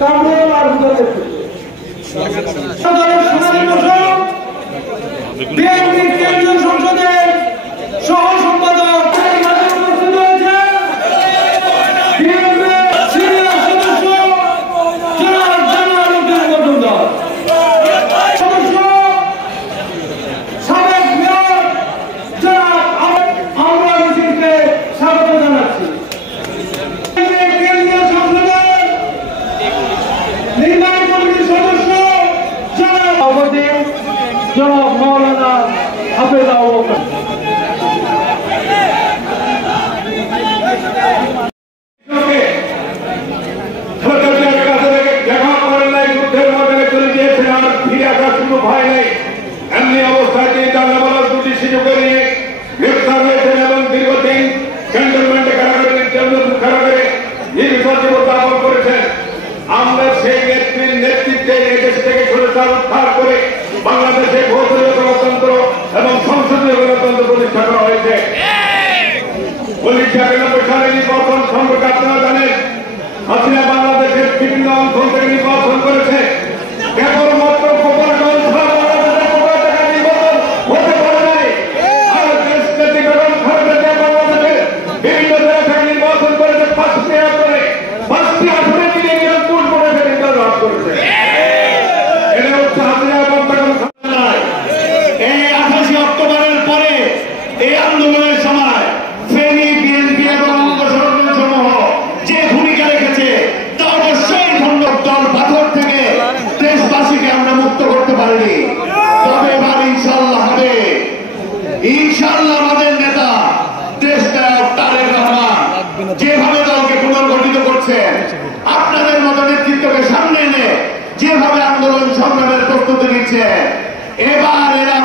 কামরুল আর হুদাদের BNP কেন্দ্রীয় সংসদের সহ সম্পাদক জনাব মাওলানা হাফেজ আবু বকর দেখা করেন নাই, যুদ্ধের ময়দানে চলে গিয়েছেন, আর ফিরে আসার শুরু হয় নাই। এমনি অবস্থায় তিনি জানামালার দুটি শিশু করে গ্রেফতার হয়েছেন এবং দীর্ঘদিন ক্যান্টনমেন্টে কারাগারে জীবনযাপন করেছেন। আমরা সেই নেত্রীর নেতৃত্বে এই দেশ থেকে সরকার উদ্ধার করে বাংলাদেশে ভৌতিক গণতন্ত্র এবং সংসদীয় গণতন্ত্র প্রতিষ্ঠা করা হয়েছে। 1991 সালে নির্বাচন সম্পর্কে আপনারা জানেন, হাসিনা বাংলাদেশের বিভিন্ন অঞ্চল থেকে নির্বাচন করেছে। কেবলমাত্র গোপালগঞ্জ নির্বাচন হতে পারে নাই। বাংলাদেশের বিভিন্ন জায়গা থেকে নির্বাচন করেছে, 5টি আসনে 5টি আসনে তিনি একজন পুরুষ করেছে, নির্বাচন লাভ করেছে। এটা হচ্ছে হাসিনা এই 28 অক্টোবরের পরে এই আন্দোলনের সময় ফেনী বিএনপি এবং অঙ্গ সংগঠন সমূহ যে ভূমিকা রেখেছে তা অবশ্যই দল পাথর থেকে দেশবাসীকে আমরা মুক্ত করতে পারিনি। তবে এবার ইনশাল্লাহ হবে। ইনশাল্লাহ আমাদের নেতা দেশনায়ক তারেক রহমান যেভাবে দলকে পুনর্গঠিত করছেন, আপনাদের মতো নেতৃত্বকে সামনে এনে যেভাবে আন্দোলন সংগ্রামের প্রস্তুতি নিচ্ছে, এবার এরা